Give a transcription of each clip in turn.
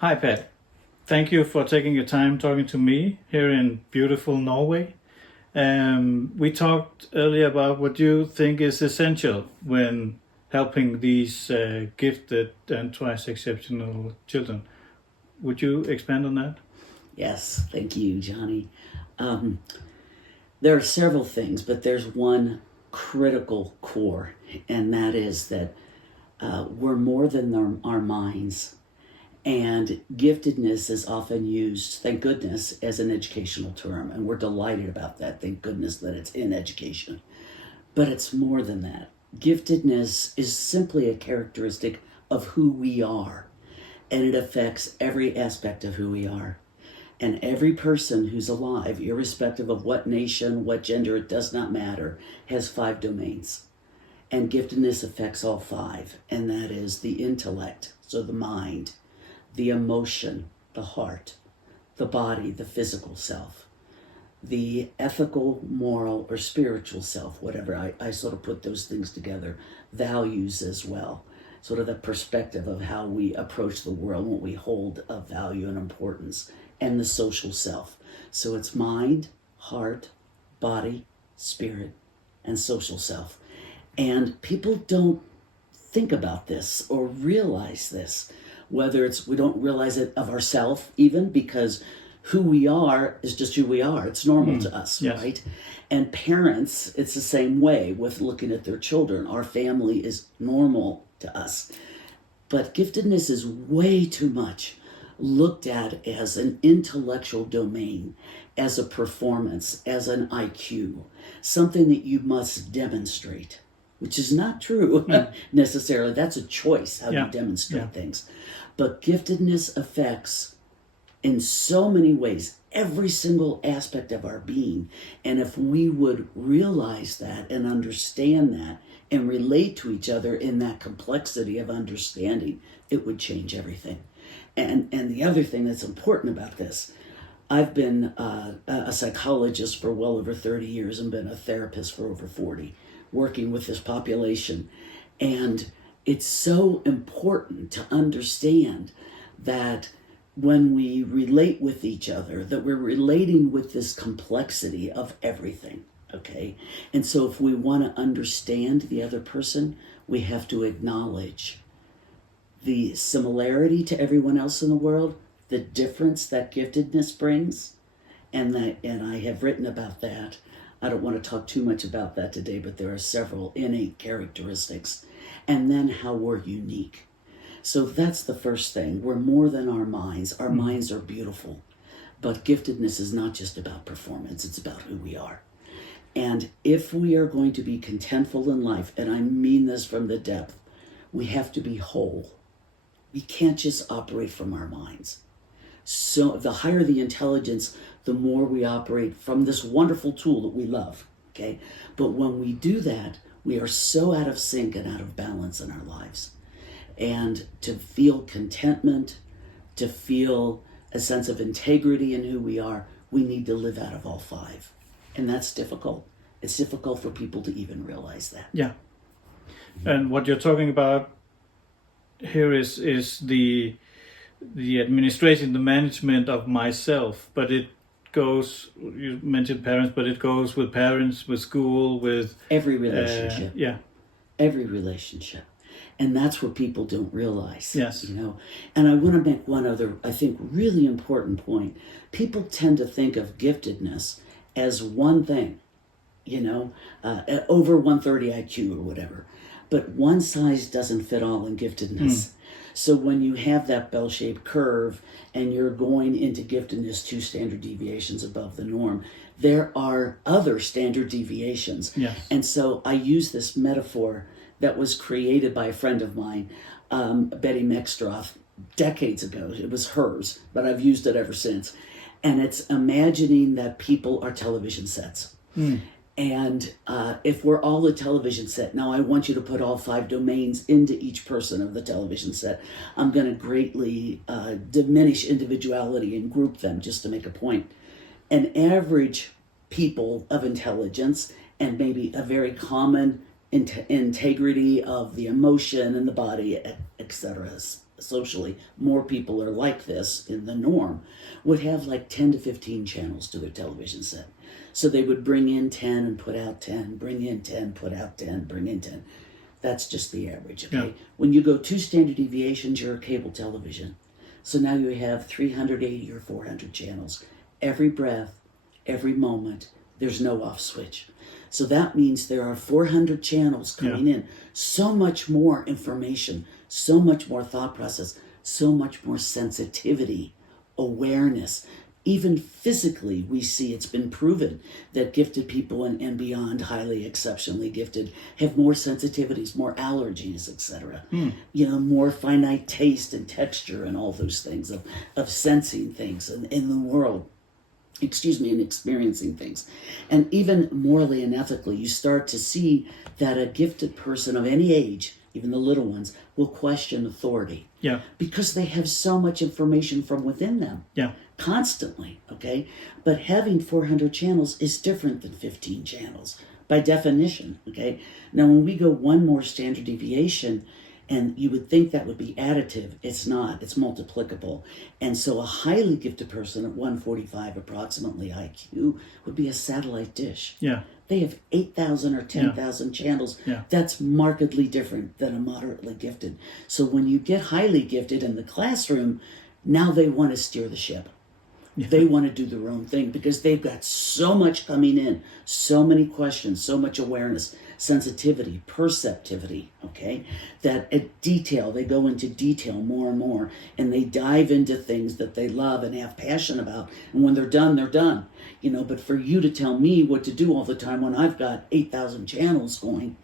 Hi, Pat. Thank you for taking your time talking to me here in beautiful Norway. We talked earlier about what you think is essential when helping these gifted and twice exceptional children. Would you expand on that? Yes, thank you, Johnny. Um, there are several things, but there's one critical core, and that is that we're more than our minds. And giftedness is often used, thank goodness, as an educational term, and we're delighted about that. Thank goodness that it's in education. But it's more than that. Giftedness is simply a characteristic of who we are, and it affects every aspect of who we are. And every person who's alive, irrespective of what nation, what gender, it does not matter, has 5 domains. And giftedness affects all 5, and that is the intellect, so the mind, the emotion, the heart, the body, the physical self, the ethical, moral, or spiritual self, whatever. I sort of put those things together. Values as well, sort of the perspective of how we approach the world, what we hold of value and importance, and the social self. So it's mind, heart, body, spirit, and social self. And people don't think about this or realize this, whether it's we don't realize it of ourselves even because who we are is just who we are. It's normal to us, yes. Right? And parents, it's the same way with looking at their children. Our family is normal to us. But giftedness is way too much looked at as an intellectual domain, as a performance, as an IQ, something that you must demonstrate, which is not true necessarily. That's a choice, how you demonstrate things. But giftedness affects, in so many ways, every single aspect of our being. And if we would realize that and understand that and relate to each other in that complexity of understanding, it would change everything. And the other thing that's important about this, I've been a psychologist for well over 30 years and been a therapist for over 40, working with this population. And it's so important to understand that when we relate with each other, that we're relating with this complexity of everything, okay? And so if we want to understand the other person, we have to acknowledge the similarity to everyone else in the world, the difference that giftedness brings, and I have written about that. I don't want to talk too much about that today, but there are several innate characteristics, and then how we're unique. So that's the first thing. We're more than our minds. Our minds are beautiful, but giftedness is not just about performance, it's about who we are. And if we are going to be contentful in life, and I mean this from the depth, we have to be whole. We can't just operate from our minds. So the higher the intelligence, the more we operate from this wonderful tool that we love, okay? But when we do that, we are so out of sync and out of balance in our lives. And to feel contentment, to feel a sense of integrity in who we are, we need to live out of all 5. And that's difficult. It's difficult for people to even realize that. Yeah. And what you're talking about here is the administration, the management of myself, but it goes, you mentioned parents, but it goes with parents, with school, with every relationship. Every relationship. And that's what people don't realize. Yes. You know. And I want to make one other, I think, really important point. People tend to think of giftedness as one thing, over 130 IQ or whatever. But one size doesn't fit all in giftedness. So when you have that bell-shaped curve and you're going into giftedness 2 standard deviations above the norm, there are other standard deviations. Yes. And so I use this metaphor that was created by a friend of mine, Betty Mextroth, decades ago. It was hers, but I've used it ever since. And it's imagining that people are television sets. And if we're all a television set, now I want you to put all 5 domains into each person of the television set. I'm going to greatly diminish individuality and group them just to make a point. An average people of intelligence and maybe a very common integrity of the emotion and the body, etc., socially, more people are like this in the norm, would have like 10 to 15 channels to their television set. So they would bring in 10 and put out 10, bring in 10, put out 10, bring in 10. That's just the average, okay? Yeah. When you go 2 standard deviations, you're a cable television. So now you have 380 or 400 channels. Every breath, every moment, there's no off switch. So that means there are 400 channels coming in. So much more information, so much more thought process, so much more sensitivity, awareness. Even physically, we see it's been proven that gifted people and beyond highly exceptionally gifted have more sensitivities, more allergies, etc. You know, more finite taste and texture and all those things of sensing things in the world. And experiencing things. And even morally and ethically, you start to see that a gifted person of any age, even the little ones, will question authority. Yeah. Because they have so much information from within them. Yeah. Constantly, okay? But having 400 channels is different than 15 channels by definition, okay? Now, when we go one more standard deviation, and you would think that would be additive. It's not. It's multiplicable. And so a highly gifted person at 145 approximately IQ would be a satellite dish. Yeah. They have 8,000 or 10,000 channels. Yeah. That's markedly different than a moderately gifted. So when you get highly gifted in the classroom, now they want to steer the ship. Yeah. They want to do their own thing because they've got so much coming in, so many questions, so much awareness, sensitivity, perceptivity, okay? That at detail, they go into detail more and more, and they dive into things that they love and have passion about. And when they're done, they're done. You know, but for you to tell me what to do all the time when I've got 8,000 channels going,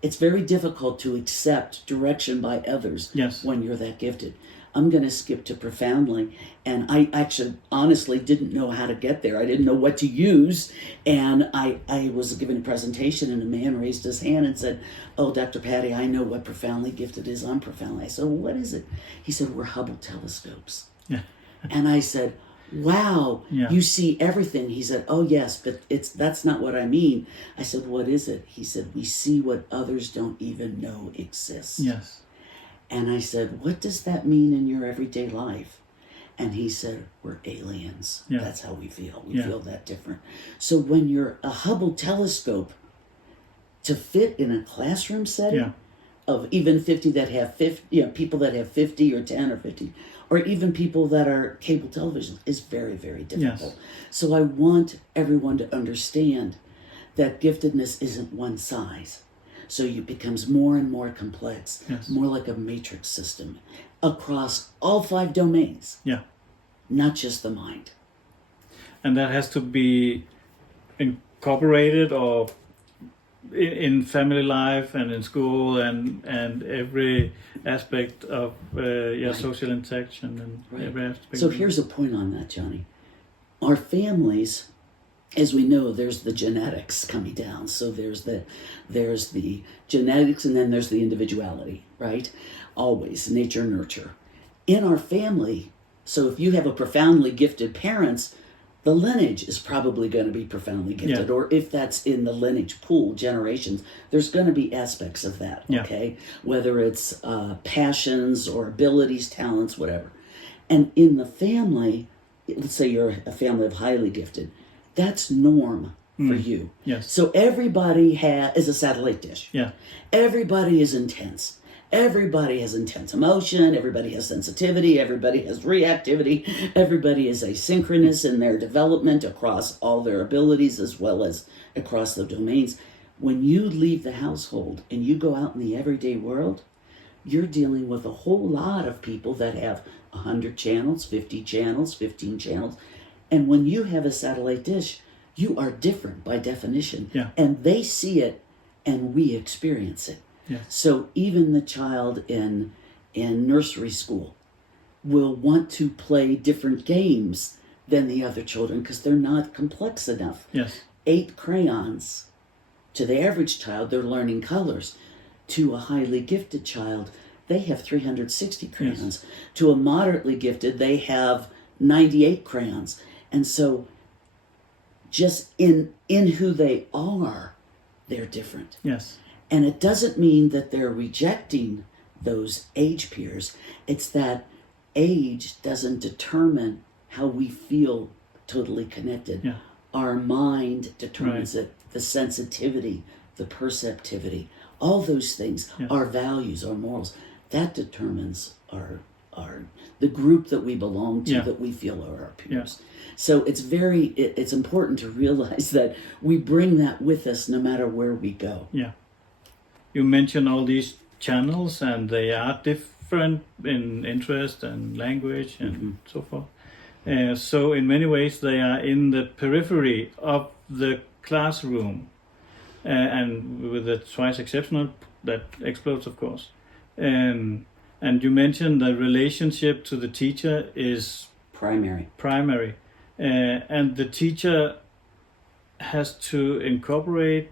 it's very difficult to accept direction by others when you're that gifted. I'm going to skip to profoundly. And I actually honestly didn't know how to get there. I didn't know what to use. And I was giving a presentation and a man raised his hand and said, "Oh, Dr. Patty, I know what profoundly gifted is. I'm profoundly." I said, "Well, what is it?" He said, "We're Hubble telescopes." Yeah. And I said, "Wow, Yeah. you see everything." He said, "Oh, yes, but that's not what I mean." I said, "What is it?" He said, "We see what others don't even know exists." Yes. And I said, "What does that mean in your everyday life?" And he said, "We're aliens. Yeah. That's how we feel. We feel that different." So when you're a Hubble telescope, to fit in a classroom setting of even 50 that have 50, you know, people that have 50 or 10 or 50, or even people that are cable television is very, very difficult. Yes. So I want everyone to understand that giftedness isn't one size. So it becomes more and more complex, more like a matrix system across all 5 domains, not just the mind. And that has to be incorporated or in family life and in school and every aspect of social interaction and every aspect. So here's a point on that, Johnny. Our families, as we know, there's the genetics coming down. So there's the genetics, and then there's the individuality, right? Always nature, nurture. In our family, so if you have a profoundly gifted parents, the lineage is probably going to be profoundly gifted. Or if that's in the lineage pool, generations, there's going to be aspects of that, okay? Whether it's passions or abilities, talents, whatever. And in the family, let's say you're a family of highly gifted, that's norm for you. Yes. So everybody is a satellite dish. Yeah. Everybody is intense. Everybody has intense emotion. Everybody has sensitivity. Everybody has reactivity. Everybody is asynchronous in their development across all their abilities as well as across the domains. When you leave the household and you go out in the everyday world, you're dealing with a whole lot of people that have 100 channels, 50 channels, 15 channels. And when you have a satellite dish, you are different by definition. Yeah. And they see it and we experience it. Yes. So even the child in nursery school will want to play different games than the other children because they're not complex enough. Yes. 8 crayons. To the average child, they're learning colors. To a highly gifted child, they have 360 crayons. Yes. To a moderately gifted, they have 98 crayons. And so just in who they are, they're different. Yes. And it doesn't mean that they're rejecting those age peers. It's that age doesn't determine how we feel totally connected. Yeah. Our mind determines Right. it, the sensitivity, the perceptivity, all those things, Yeah. our values, our morals, that determines our the group that we belong to, Yeah. that we feel are our peers. So it's important to realize that we bring that with us no matter where we go. Yeah. You mentioned all these channels, and they are different in interest and language and so forth. So in many ways, they are in the periphery of the classroom, and with the twice exceptional, that explodes, of course. And you mentioned the relationship to the teacher is primary, and the teacher has to incorporate,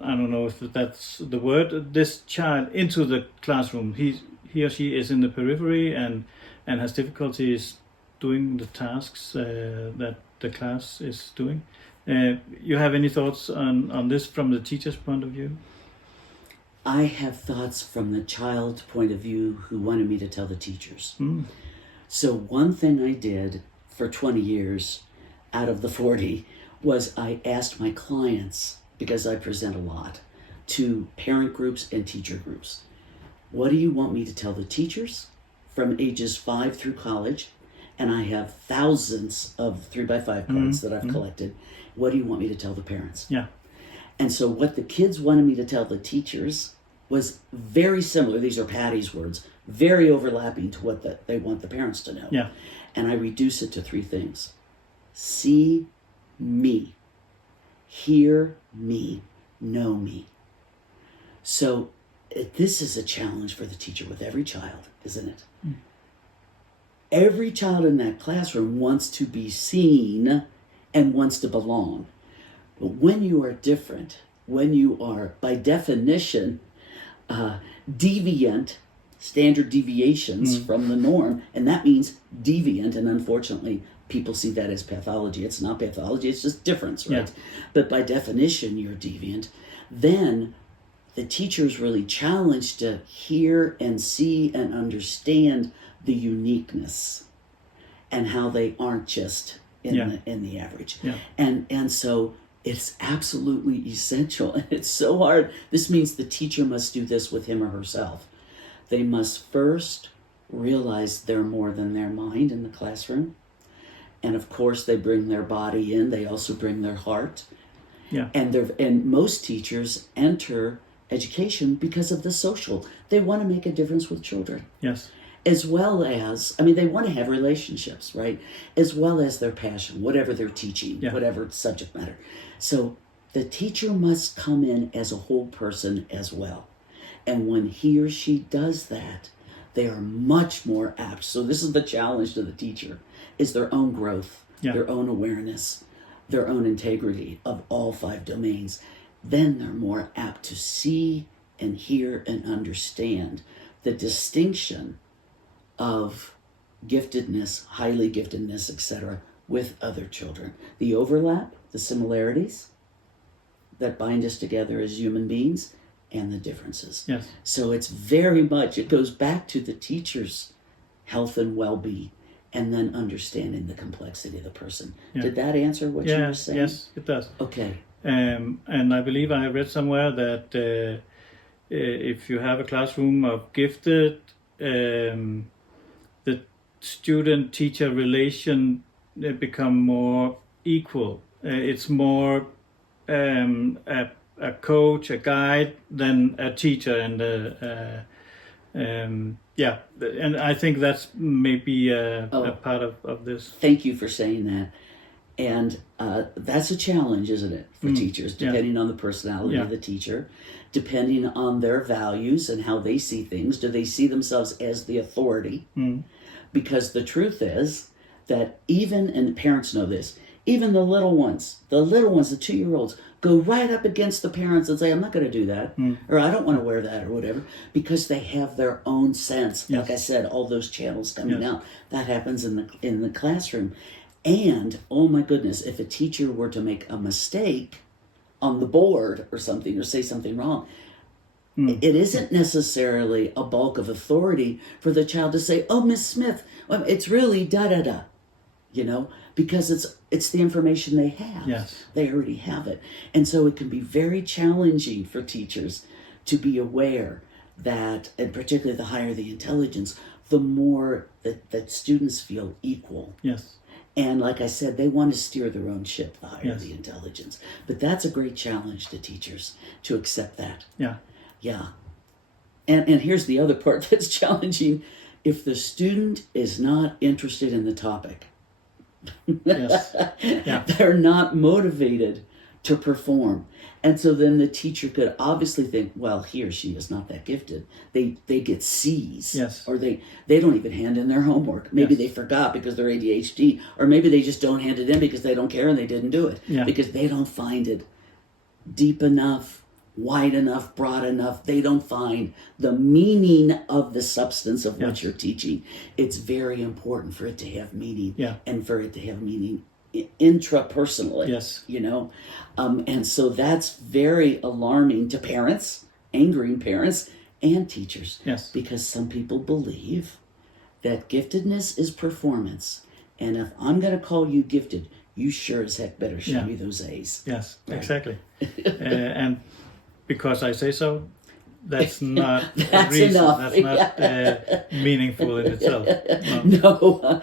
I don't know if that's the word, this child into the classroom. He or she is in the periphery and has difficulties doing the tasks that the class is doing. You have any thoughts on this from the teacher's point of view? I have thoughts from the child's point of view who wanted me to tell the teachers. So one thing I did for 20 years out of the 40 was I asked my clients, because I present a lot, to parent groups and teacher groups, what do you want me to tell the teachers from ages 5 through college? And I have thousands of 3x5 cards that I've collected. What do you want me to tell the parents? Yeah. And so what the kids wanted me to tell the teachers was very similar. These are Patty's words, very overlapping to what they want the parents to know. Yeah. And I reduce it to 3 things. See me, hear me, know me. So this is a challenge for the teacher with every child, isn't it? Every child in that classroom wants to be seen and wants to belong. But when you are different, when you are, by definition, deviant, standard deviations from the norm, and that means deviant, and unfortunately people see that as pathology. It's not pathology, it's just difference, right? Yeah. But by definition you're deviant. Then the teacher is really challenged to hear and see and understand the uniqueness and how they aren't just in the average. Yeah. And so it's absolutely essential, and it's so hard. This means the teacher must do this with him or herself. They must first realize they're more than their mind in the classroom. And of course they bring their body in, they also bring their heart. Yeah. And most teachers enter education because of the social. They want to make a difference with children. Yes. As well as, they want to have relationships, right? As well as their passion, whatever they're teaching, whatever subject matter. So the teacher must come in as a whole person as well. And when he or she does that, they are much more apt. So this is the challenge to the teacher, is their own growth, their own awareness, their own integrity of all 5 domains. Then they're more apt to see and hear and understand the distinction of giftedness, highly giftedness, etc., with other children. The overlap, the similarities that bind us together as human beings, and the differences. Yes. So it's very much, it goes back to the teacher's health and well-being, and then understanding the complexity of the person. Yeah. Did that answer what you were saying? Yes, it does. Okay. And I believe I read somewhere that if you have a classroom of gifted, the student-teacher relation become more equal. It's more a coach, a guide, than a teacher, and I think that's maybe a part of this. Thank you for saying that. And that's a challenge, isn't it, for teachers, depending on the personality of the teacher, depending on their values and how they see things. Do they see themselves as the authority? Because the truth is that even, and parents know this, even the little ones, the 2-year-olds, go right up against the parents and say, I'm not going to do that, or I don't want to wear that, or whatever, because they have their own sense. Like I said, all those channels coming out. That happens in the classroom. And, oh my goodness, if a teacher were to make a mistake on the board or something, or say something wrong, It isn't necessarily a bulk of authority for the child to say, "Oh, Miss Smith, well, it's really da-da-da," because it's the information they have. Yes. They already have it. And so it can be very challenging for teachers to be aware that, and particularly the higher the intelligence, the more that students feel equal. Yes. And like I said, they want to steer their own ship, the higher Yes. the intelligence. But that's a great challenge to teachers, to accept that. Yeah. Yeah. And here's the other part that's challenging. If the student is not interested in the topic, Yes. Yeah. they're not motivated to perform. And so then the teacher could obviously think, well, he or she is not that gifted. They get C's. Yes. Or they don't even hand in their homework. Maybe Yes. they forgot because they're ADHD. Or maybe they just don't hand it in because they don't care and they didn't do it. Yeah. Because they don't find it deep enough, wide enough, broad enough. They don't find the meaning of the substance of what Yes. you're teaching. It's very important for it to have meaning. Yeah. And for it to have meaning intrapersonally. Yes. And so that's very alarming to parents, angering parents, and teachers. Yes. Because some people believe that giftedness is performance. And if I'm going to call you gifted, you sure as heck better show Yeah. me those A's. Yes. Right. Exactly. And because I say so, that's not That's a reason. enough. That's not meaningful in itself. No. No.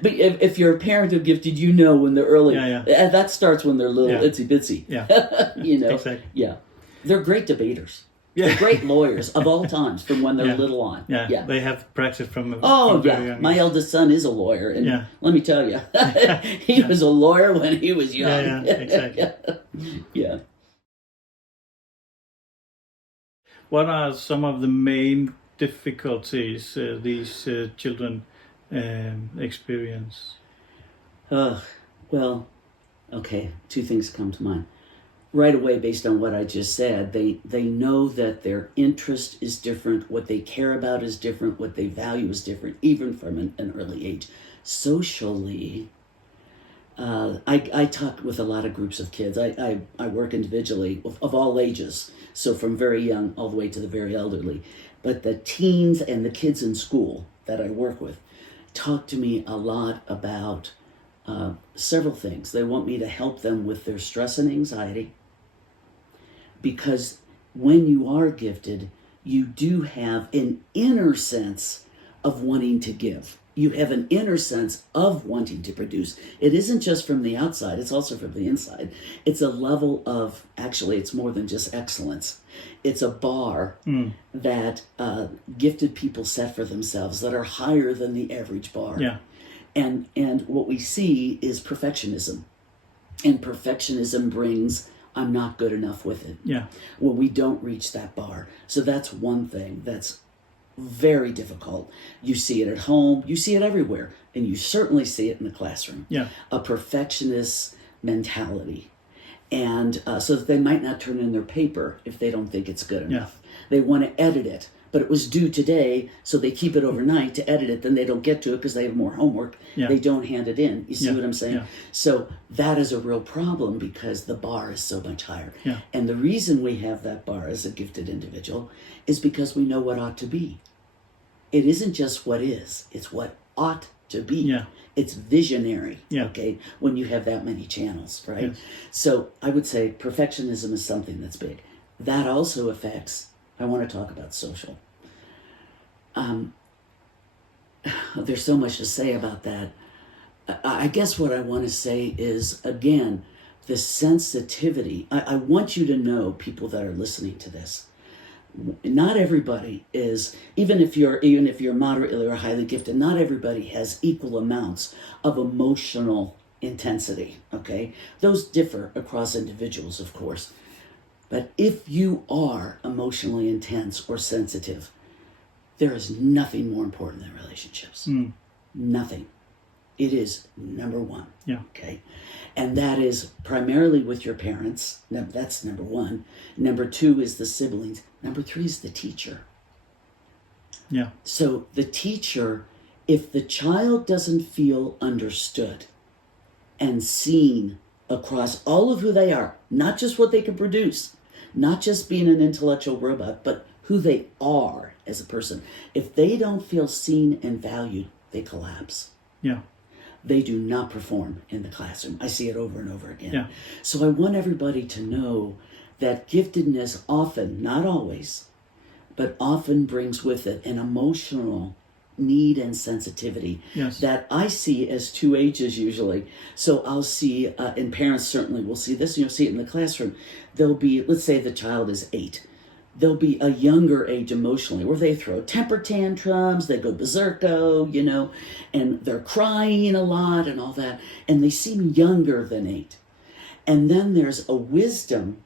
But if you're a parent of gifted, when they're early. Yeah. That starts when they're little, Yeah. itsy bitsy. Yeah. Exactly. Yeah. They're great debaters. Yeah. They're great lawyers of all times from when they're Yeah. little on. Yeah. They have practiced from. Oh, from very yeah. young My age. eldest son is a lawyer. And Yeah. let me tell you, he was a lawyer when he was young. Yeah. Exactly. Yeah. What are some of the main difficulties these children experience? Well, okay, two things come to mind. Right away, based on what I just said, they know that their interest is different, what they care about is different, what they value is different, even from an early age. Socially, I talk with a lot of groups of kids. I work individually of all ages, so from very young all the way to the very elderly. But the teens and the kids in school that I work with talk to me a lot about several things. They want me to help them with their stress and anxiety, because when you are gifted, you do have an inner sense of wanting to give. You have an inner sense of wanting to produce. It isn't just from the outside, it's also from the inside. It's a level of, actually, it's more than just excellence. It's a bar that gifted people set for themselves that are higher than the average bar. Yeah. And what we see is perfectionism. And perfectionism brings, I'm not good enough with it. Yeah. When we don't reach that bar. So that's one thing that's very difficult. You see it at home, you see it everywhere, and you certainly see it in the classroom. Yeah. A perfectionist mentality. And so that they might not turn in their paper if they don't think it's good enough. They want to edit it, but it was due today, so they keep it overnight to edit it, then they don't get to it because they have more homework. Yeah. They don't hand it in. You see what I'm saying? Yeah. So that is a real problem because the bar is so much higher. Yeah. And the reason we have that bar as a gifted individual is because we know what ought to be. It isn't just what is, it's what ought to be. Yeah. It's visionary, Yeah. okay, when you have that many channels, right? Yes. So I would say perfectionism is something that's big. That also affects, I want to talk about social. There's so much to say about that. I guess what I want to say is, again, the sensitivity. I want you to know, people that are listening to this, not everybody is, even if you're moderately or highly gifted, not everybody has equal amounts of emotional intensity, okay? Those differ across individuals, of course. But if you are emotionally intense or sensitive, there is nothing more important than relationships. Nothing. It is number one. Yeah. Okay. And that is primarily with your parents. Now, that's number one. Number two is the siblings. Number three is the teacher. Yeah. So the teacher, if the child doesn't feel understood and seen across all of who they are, not just what they can produce, not just being an intellectual robot, but who they are as a person. If they don't feel seen and valued, they collapse. Yeah. They do not perform in the classroom. I see it over and over again. Yeah. So I want everybody to know that giftedness often, not always, but often brings with it an emotional need and sensitivity Yes. that I see as two ages usually. So I'll see, and parents certainly will see this, and you'll see it in the classroom. There'll be, let's say the child is 8. There'll be a younger age emotionally where they throw temper tantrums, they go berserko, and they're crying a lot and all that, and they seem younger than 8. And then there's a wisdom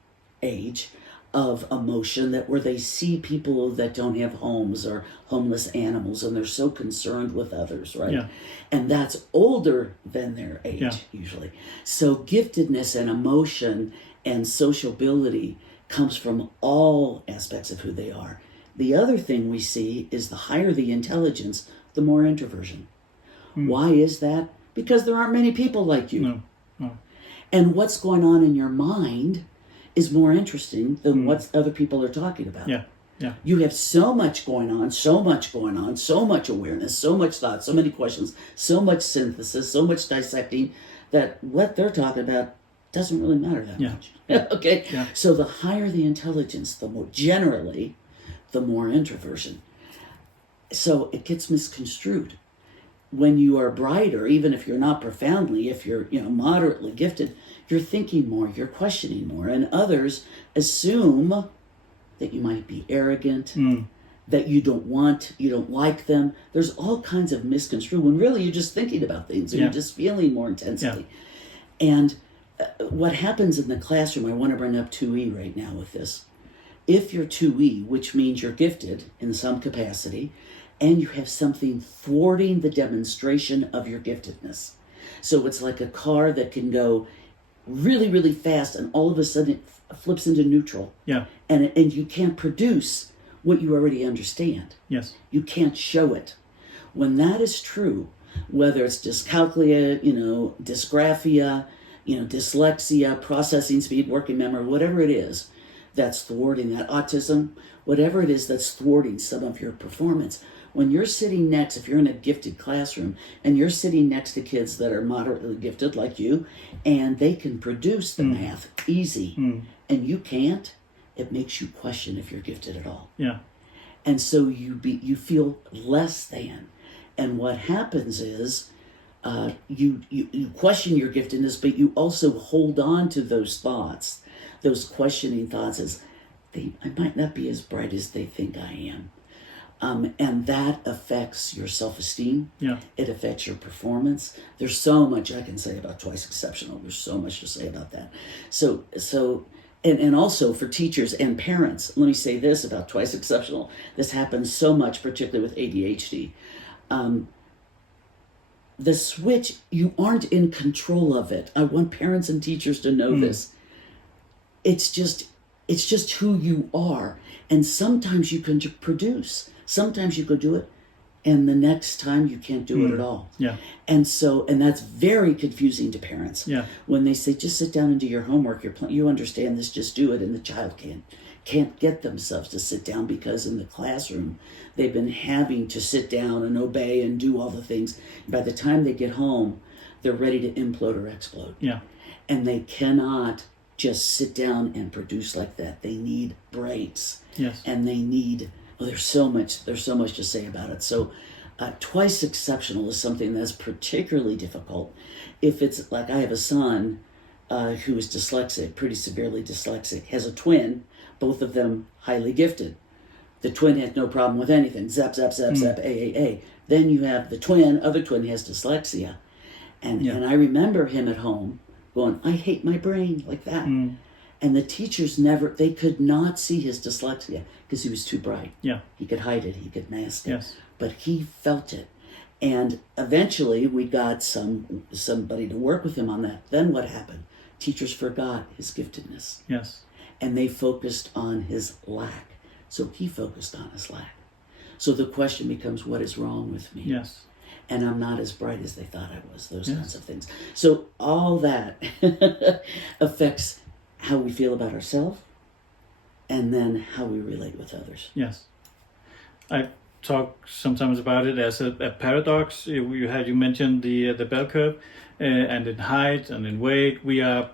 age of emotion that where they see people that don't have homes or homeless animals, and they're so concerned with others, right? Yeah. And that's older than their age, Yeah. usually. So giftedness and emotion and sociability comes from all aspects of who they are. The other thing we see is the higher the intelligence, the more introversion. Why is that? Because there aren't many people like you. No. No. And what's going on in your mind is more interesting than what other people are talking about. Yeah. Yeah. You have so much going on, so much awareness, so much thought, so many questions, so much synthesis, so much dissecting, that what they're talking about doesn't really matter that Yeah. much. Okay? Yeah. So the higher the intelligence, the more generally, the more introversion. So it gets misconstrued. When you are brighter, even if you're not profoundly, if you're moderately gifted, you're thinking more, you're questioning more, and others assume that you might be arrogant, that you don't like them. There's all kinds of misconstrued when really you're just thinking about things, or Yeah. you're just feeling more intensely. And what happens in the classroom, I want to bring up 2E right now with this. If you're 2E, which means you're gifted in some capacity, and you have something thwarting the demonstration of your giftedness. So it's like a car that can go really, really fast, and all of a sudden it flips into neutral. Yeah. And you can't produce what you already understand. Yes. You can't show it. When that is true, whether it's dyscalculia, dysgraphia, dyslexia, processing speed, working memory, whatever it is that's thwarting that, autism, whatever it is that's thwarting some of your performance. When you're sitting next, if you're in a gifted classroom and you're sitting next to kids that are moderately gifted like you, and they can produce the math easy, and you can't, it makes you question if you're gifted at all. Yeah. And so you feel less than. And what happens is you question your giftedness, but you also hold on to those thoughts, those questioning thoughts as, I might not be as bright as they think I am. And that affects your self-esteem. Yeah. It affects your performance. There's so much I can say about Twice Exceptional. There's so much to say about that. And also for teachers and parents, let me say this about Twice Exceptional. This happens so much, particularly with ADHD. The switch, you aren't in control of it. I want parents and teachers to know this. It's just who you are. And sometimes you can produce. Sometimes you could do it, and the next time you can't do it at all. Yeah. And that's very confusing to parents. Yeah. When they say, just sit down and do your homework, you understand this, just do it, and the child can't get themselves to sit down because in the classroom they've been having to sit down and obey and do all the things. By the time they get home, they're ready to implode or explode. Yeah. And they cannot just sit down and produce like that. They need breaks. Yes. And they need, there's so much to say about it. So Twice Exceptional is something that's particularly difficult. If it's like, I have a son who is dyslexic, pretty severely dyslexic, has a twin, both of them highly gifted. The twin has no problem with anything. Zap, zap, zap, zap, A. Then you have the other twin has dyslexia. And I remember him at home going, I hate my brain, like that. And the teachers they could not see his dyslexia because he was too bright. Yeah. He could hide it, he could mask it. Yes. But he felt it. And eventually we got somebody to work with him on that. Then what happened? Teachers forgot his giftedness. Yes. And they focused on his lack. So he focused on his lack. So the question becomes, what is wrong with me? Yes. And I'm not as bright as they thought I was, those kinds of things. So all that affects how we feel about ourselves, and then how we relate with others. Yes. I talk sometimes about it as a paradox. You mentioned the bell curve, and in height and in weight, we are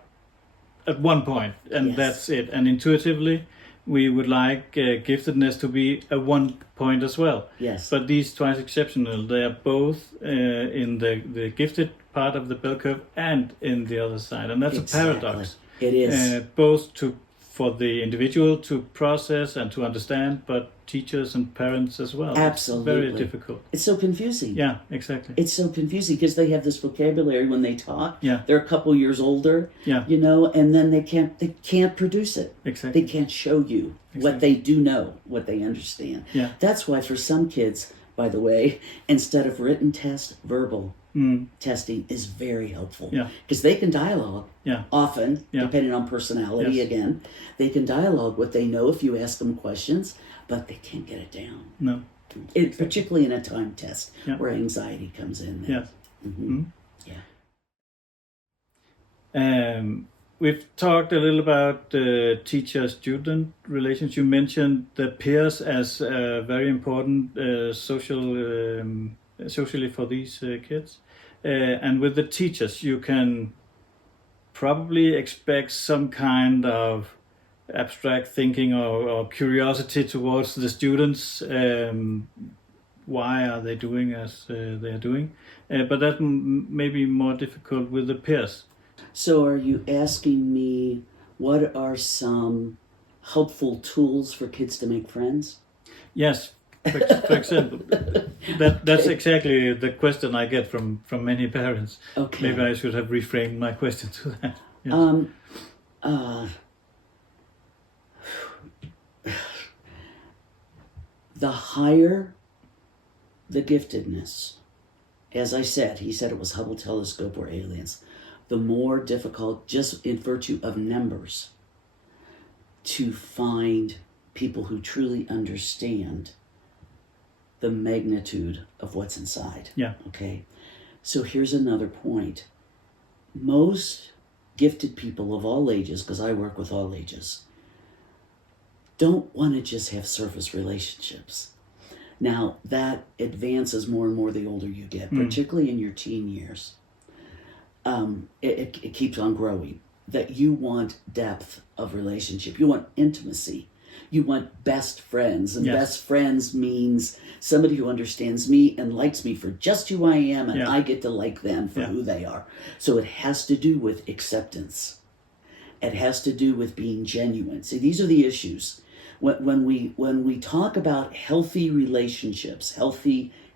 at one point, and Yes. that's it. And intuitively, we would like giftedness to be at one point as well. Yes. But these twice exceptional, they are both in the gifted part of the bell curve and in the other side, and that's Exactly. a paradox. It is. Both for the individual to process and to understand, but teachers and parents as well. Absolutely. It's very difficult. It's so confusing. Yeah, exactly. It's so confusing because they have this vocabulary when they talk. Yeah. They're a couple years older. Yeah. You know, and then they can't produce it. Exactly. They can't show you what they do know, what they understand. Yeah. That's why for some kids, by the way, instead of written test, verbal testing is very helpful. Yeah. Because they can dialogue. Yeah. Often, Yeah. depending on personality, Yes. again, they can dialogue what they know if you ask them questions, but they can't get it down. No. Particularly in a time test Yeah. where anxiety comes in. There. Yes. Mm-hmm. We've talked a little about the teacher-student relations. You mentioned the peers as very important socially for these kids. And with the teachers, you can probably expect some kind of abstract thinking or curiosity towards the students. Why are they doing as they are doing? But that may be more difficult with the peers. So are you asking me what are some helpful tools for kids to make friends? Yes, for example. That's exactly the question I get from many parents. Okay. Maybe I should have reframed my question to that. Yes. The higher the giftedness, as I said, he said it was Hubble telescope or aliens, the more difficult, just in virtue of numbers, to find people who truly understand the magnitude of what's inside. Yeah. Okay. So here's another point. Most gifted people of all ages, because I work with all ages, don't want to just have surface relationships. Now, that advances more and more the older you get, particularly in your teen years. It keeps on growing. That you want depth of relationship. You want intimacy. You want best friends. And Yes. best friends means somebody who understands me and likes me for just who I am, and Yeah. I get to like them for Yeah. who they are. So it has to do with acceptance. It has to do with being genuine. See, these are the issues. When we talk about healthy relationships,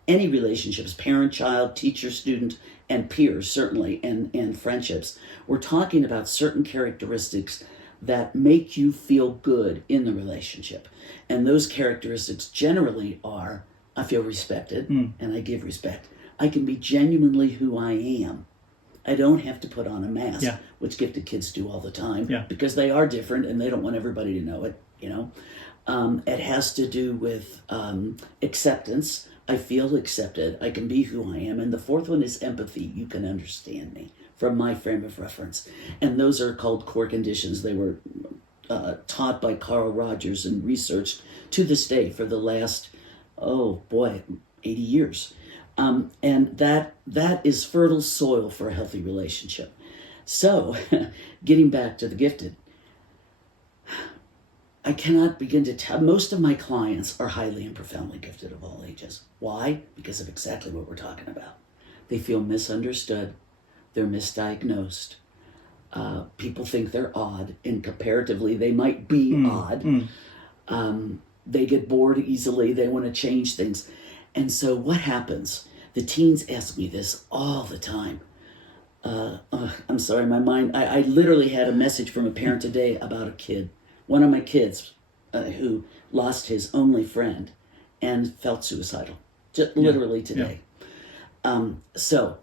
any relationships, parent, child, teacher, student, and peers, certainly, and friendships, we're talking about certain characteristics that make you feel good in the relationship. And those characteristics generally are, I feel respected, and I give respect. I can be genuinely who I am. I don't have to put on a mask, Yeah. which gifted kids do all the time, Yeah. because they are different and they don't want everybody to know it, you know. It has to do with acceptance. I feel accepted. I can be who I am. And the fourth one is empathy. You can understand me from my frame of reference. And those are called core conditions. They were taught by Carl Rogers and researched to this day for the last, 80 years. And that is fertile soil for a healthy relationship. So, getting back to the gifted, I cannot begin to tell. Most of my clients are highly and profoundly gifted of all ages. Why? Because of exactly what we're talking about. They feel misunderstood. They're misdiagnosed. People think they're odd, and comparatively, they might be odd. They get bored easily. They want to change things. And so what happens? The teens ask me this all the time. I'm sorry, my mind, I literally had a message from a parent today about a kid. One of my kids who lost his only friend and felt suicidal, just literally today. So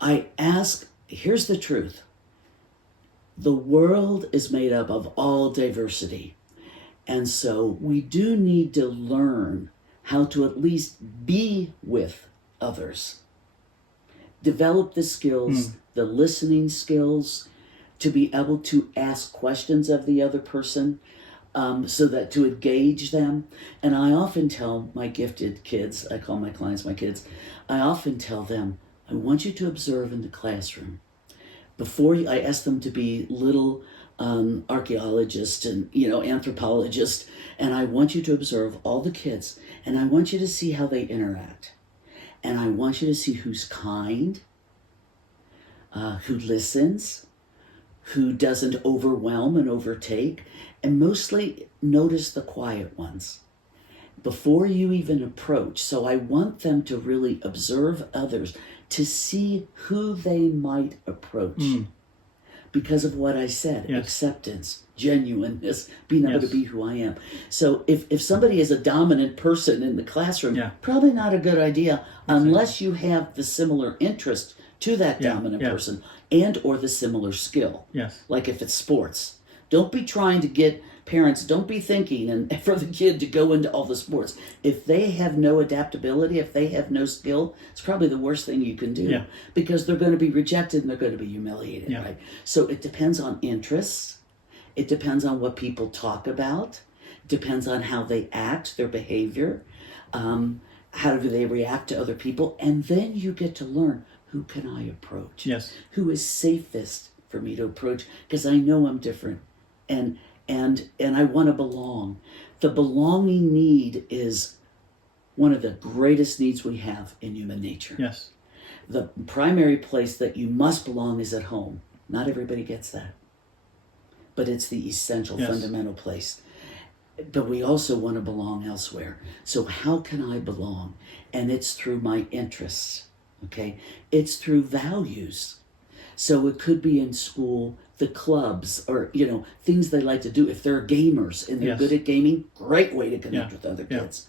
I ask, here's the truth. The world is made up of all diversity. And so we do need to learn how to at least be with others. Develop the skills, the listening skills, to be able to ask questions of the other person. so that to engage them. And I often tell my gifted kids, I call my clients my kids, I often tell them, I want you to observe in the classroom. I ask them to be little archaeologists and anthropologists, and I want you to observe all the kids, and I want you to see how they interact. And I want you to see who's kind, who listens, who doesn't overwhelm and overtake, and mostly notice the quiet ones before you even approach. So I want them to really observe others to see who they might approach because of what I said, Yes. acceptance, genuineness, being able Yes. to be who I am. So if somebody is a dominant person in the classroom, Yeah. probably not a good idea unless you have the similar interest to that dominant person and or the similar skill. Yes. Like if it's sports. Don't be trying to get parents, don't be thinking and for the kid to go into all the sports. If they have no adaptability, if they have no skill, it's probably the worst thing you can do because they're going to be rejected and they're going to be humiliated, right? So it depends on interests. It depends on what people talk about. It depends on how they act, their behavior, how do they react to other people. And then you get to learn, who can I approach? Yes. Who is safest for me to approach? Because I know I'm different. And I want to belong. The belonging need is one of the greatest needs we have in human nature. Yes. The primary place that you must belong is at home. Not everybody gets that. But it's the essential, fundamental place. But we also want to belong elsewhere. So how can I belong? And it's through my interests, okay? It's through values. So it could be in school, the clubs, or, things they like to do. If they're gamers and they're good at gaming, great way to connect with other kids.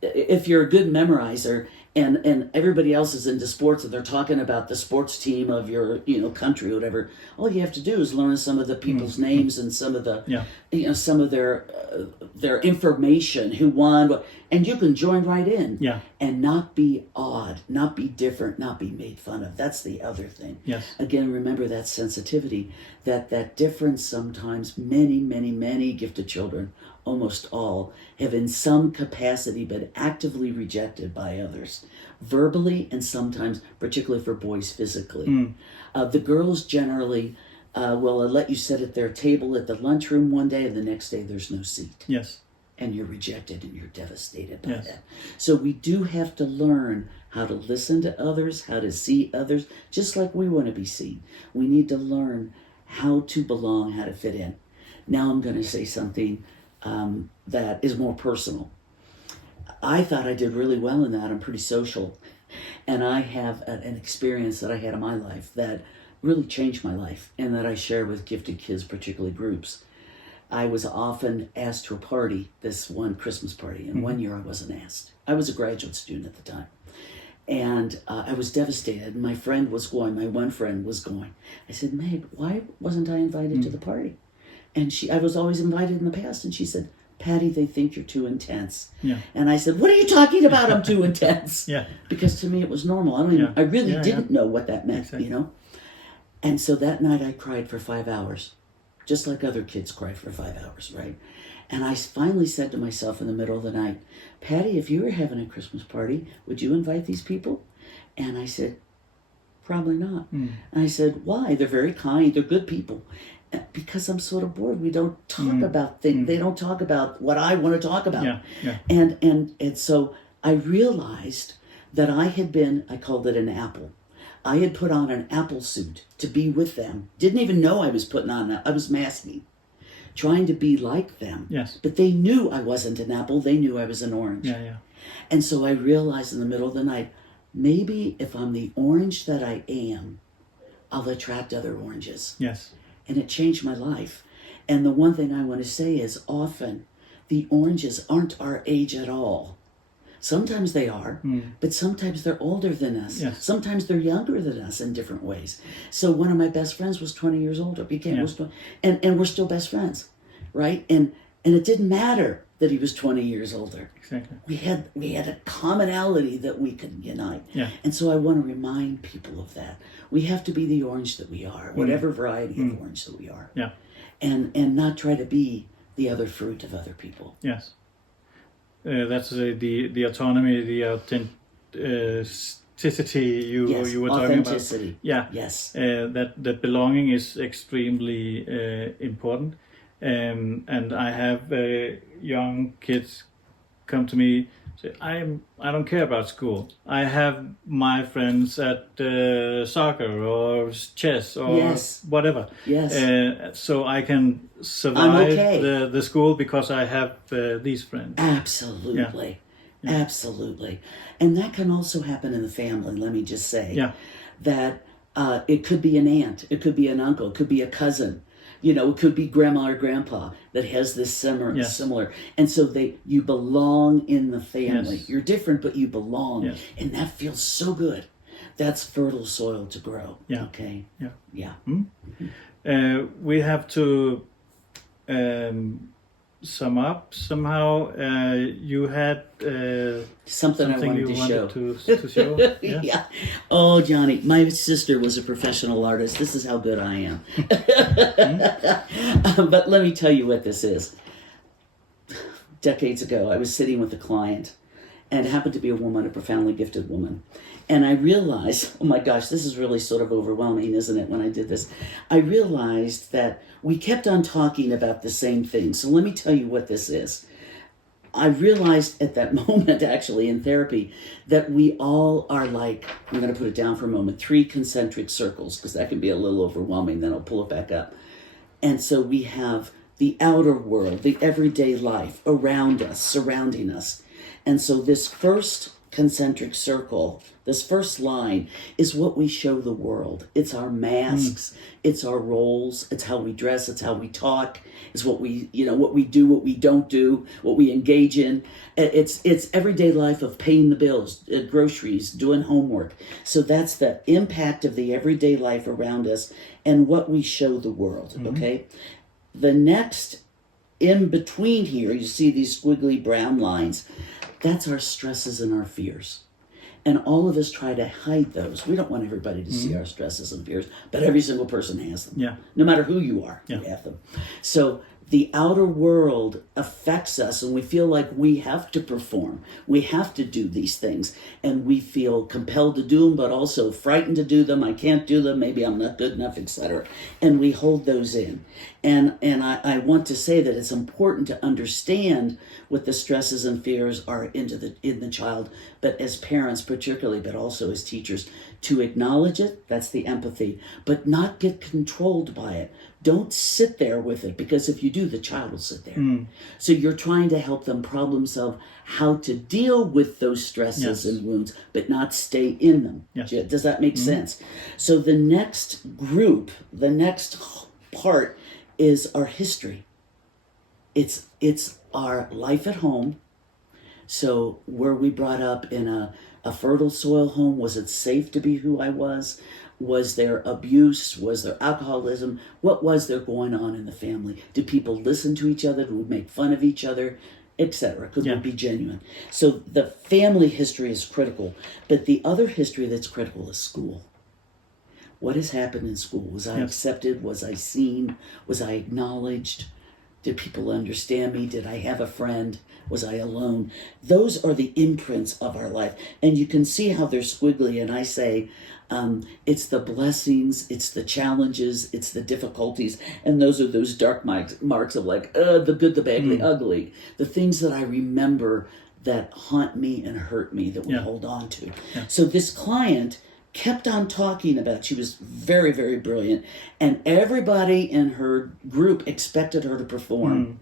If you're a good memorizer and everybody else is into sports and they're talking about the sports team of your country or whatever, all you have to do is learn some of the people's names and some of the some of their information, who won, and you can join right in and not be odd, not be different, not be made fun of. That's the other thing. Again, remember that sensitivity, that difference. Sometimes many gifted children, almost all, have in some capacity been actively rejected by others, verbally and sometimes, particularly for boys, physically. The girls generally will let you sit at their table at the lunchroom one day and the next day there's no seat. Yes. And you're rejected and you're devastated by that. So we do have to learn how to listen to others, how to see others, just like we want to be seen. We need to learn how to belong, how to fit in. Now I'm going to say something that is more personal. I thought I did really well in that. I'm pretty social. And I have an experience that I had in my life that really changed my life and that I share with gifted kids, particularly groups. I was often asked to a party, this one Christmas party, and one year I wasn't asked. I was a graduate student at the time. And I was devastated. My friend was going, my one friend was going. I said, Meg, why wasn't I invited to the party? And I was always invited in the past. And she said, Patty, they think you're too intense. And I said, what are you talking about? I'm too intense. Because to me it was normal. I really didn't know what that meant, And so that night I cried for 5 hours, just like other kids cry for 5 hours, right? And I finally said to myself in the middle of the night, Patty, if you were having a Christmas party, would you invite these people? And I said, probably not. And I said, why? They're very kind. They're good people. Because I'm sort of bored. We don't talk about things. They don't talk about what I want to talk about. And so I realized that I called it an apple. I had put on an apple suit to be with them. Didn't even know I was putting on that. I was masking, trying to be like them. But they knew I wasn't an apple. They knew I was an orange. And so I realized in the middle of the night, maybe if I'm the orange that I am, I'll attract other oranges. And it changed my life. And the one thing I want to say is often the oranges aren't our age at all. Sometimes they are, but sometimes they're older than us. Sometimes they're younger than us in different ways. So one of my best friends was 20 years older, and we're still best friends, right? And it didn't matter that he was 20 years older. Exactly. We had a commonality that we could unite. Yeah. And so I want to remind people of that. We have to be the orange that we are, whatever variety of orange that we are. Yeah. And not try to be the other fruit of other people. Yes. That's the autonomy, the authenticity you were talking about. Authenticity. Yeah. Yes. That belonging is extremely important. And I have young kids come to me say, I don't care about school. I have my friends at soccer or chess or Yes. whatever. Yes. So I can survive okay. the school because I have these friends. Absolutely. Yeah. Absolutely. And that can also happen in the family, let me just say. Yeah. That it could be an aunt, it could be an uncle, it could be a cousin. You know, it could be grandma or grandpa that has this similar. And so you belong in the family. Yes. You're different, but you belong. Yes. And that feels so good. That's fertile soil to grow. Yeah. Okay. Yeah. Yeah. Mm-hmm. We have to sum up somehow. You had something I wanted you to wanted show. To show. Yeah. Yeah. Oh, Johnny, my sister was a professional artist. This is how good I am. But let me tell you what this is. Decades ago, I was sitting with a client, and it happened to be a woman, a profoundly gifted woman. And I realized, oh my gosh, this is really sort of overwhelming, isn't it, when I did this? I realized that we kept on talking about the same thing. So let me tell you what this is. I realized at that moment, actually, in therapy, that we all are like, I'm going to put it down for a moment, 3 concentric circles, because that can be a little overwhelming, then I'll pull it back up. And so we have the outer world, the everyday life around us, surrounding us. And so this first concentric circle, this first line, is what we show the world. It's our masks, it's our roles, it's how we dress, it's how we talk, it's what we, what we do, what we don't do, what we engage in. It's everyday life of paying the bills, groceries, doing homework. So that's the impact of the everyday life around us and what we show the world, okay? The next, in between here, you see these squiggly brown lines. That's our stresses and our fears. And all of us try to hide those. We don't want everybody to see our stresses and fears, but every single person has them. Yeah. No matter who you are, you have them. So the outer world affects us, and we feel like we have to perform. We have to do these things, and we feel compelled to do them, but also frightened to do them. I can't do them. Maybe I'm not good enough, etc. And we hold those in. And I want to say that it's important to understand what the stresses and fears are in the child, but as parents particularly, but also as teachers, to acknowledge it. That's the empathy, but not get controlled by it. Don't sit there with it, because if you do, the child will sit there. So you're trying to help them problem solve how to deal with those stresses and wounds, but not stay in them. Yes. Does that make sense? So the next group, the next part is our history. It's our life at home. So were we brought up in a fertile soil home? Was it safe to be who I was? Was there abuse? Was there alcoholism? What was there going on in the family? Did people listen to each other? Did we make fun of each other? Etc. Could we be genuine? So the family history is critical. But the other history that's critical is school. What has happened in school? Was I accepted? Was I seen? Was I acknowledged? Did people understand me? Did I have a friend? Was I alone? Those are the imprints of our life. And you can see how they're squiggly. And I say, it's the blessings, it's the challenges, it's the difficulties. And those are those dark marks of like, the good, the bad, the ugly. The things that I remember that haunt me and hurt me that we hold on to. Yeah. So this client kept on talking about, she was very, very brilliant, and everybody in her group expected her to perform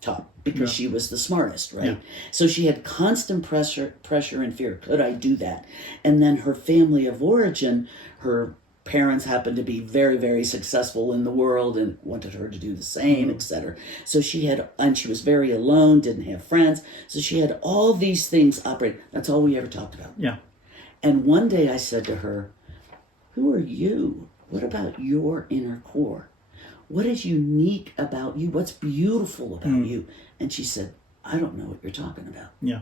top because she was the smartest, right? Yeah. So she had constant pressure and fear. Could I do that? And then her family of origin, her parents happened to be very, very successful in the world and wanted her to do the same, etc. So she was very alone, didn't have friends. So she had all these things operating. That's all we ever talked about. Yeah. And one day I said to her, who are you? What about your inner core? what is unique about you? What's beautiful about you? And she said, I don't know what you're talking about. Yeah.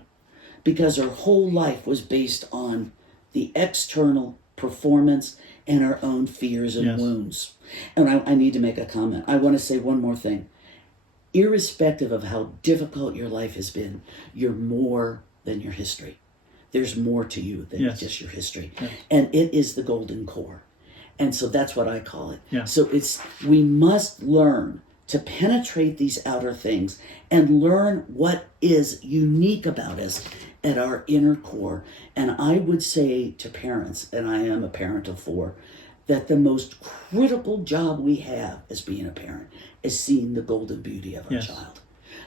Because her whole life was based on the external performance and her own fears and wounds. And I need to make a comment. I want to say one more thing. Irrespective of how difficult your life has been, you're more than your history. There's more to you than just your history. Yes. And it is the golden core. And so that's what I call it. Yeah. So we must learn to penetrate these outer things and learn what is unique about us at our inner core. And I would say to parents, and I am a parent of 4, that the most critical job we have as being a parent is seeing the golden beauty of our child.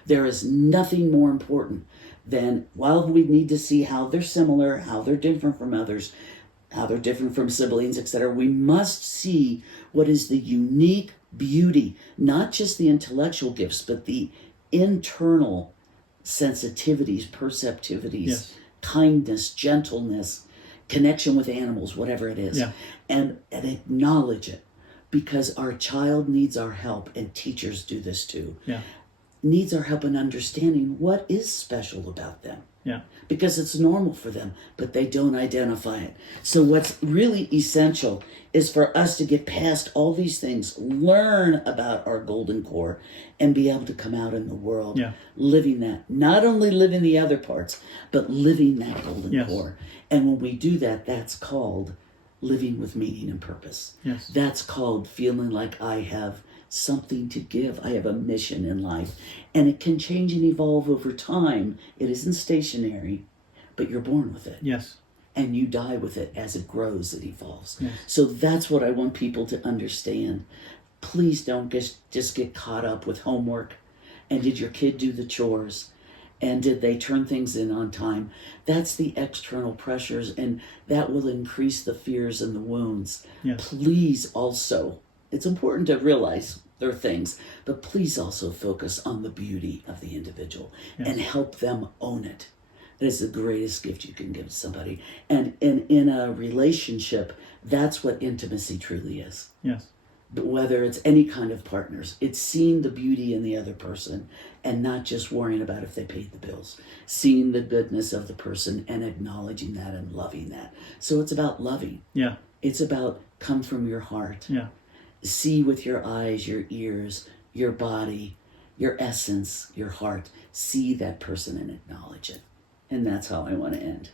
There is nothing more important than, while we need to see how they're similar, how they're different from others, how they're different from siblings, etc., we must see what is the unique beauty, not just the intellectual gifts, but the internal sensitivities, perceptivities, kindness, gentleness, connection with animals, whatever it is, and acknowledge it, because our child needs our help, and teachers do this too. Needs our help in understanding what is special about them. Because it's normal for them, but they don't identify it. So what's really essential is for us to get past all these things, learn about our golden core, and be able to come out in the world living that. Not only living the other parts, but living that golden core. And when we do that, that's called living with meaning and purpose. That's called feeling like I have something to give. I have a mission in life. And it can change and evolve over time. It isn't stationary, but you're born with it. And you die with it. As it grows, it evolves. So that's what I want people to understand. Please don't just get caught up with homework. And did your kid do the chores? And did they turn things in on time? That's the external pressures, and that will increase the fears and the wounds. Please also, it's important to realize there are things, but please also focus on the beauty of the individual and help them own it. That is the greatest gift you can give to somebody. And in a relationship, that's what intimacy truly is. But whether it's any kind of partners, it's seeing the beauty in the other person and not just worrying about if they paid the bills. Seeing the goodness of the person and acknowledging that and loving that. So it's about loving. It's about come from your heart. See with your eyes, your ears, your body, your essence, your heart. See that person and acknowledge it. And that's how I want to end.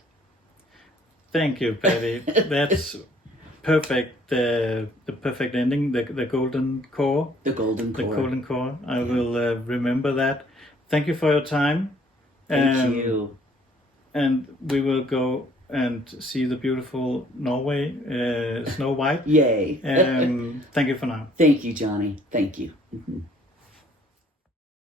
Thank you, Patty. That's perfect. The perfect ending. The golden core. The golden core. The golden core. I will remember that. Thank you for your time. Thank you. And we will go and see the beautiful Norway, Snow White. Yay. Thank you for now. Thank you, Johnny. Thank you.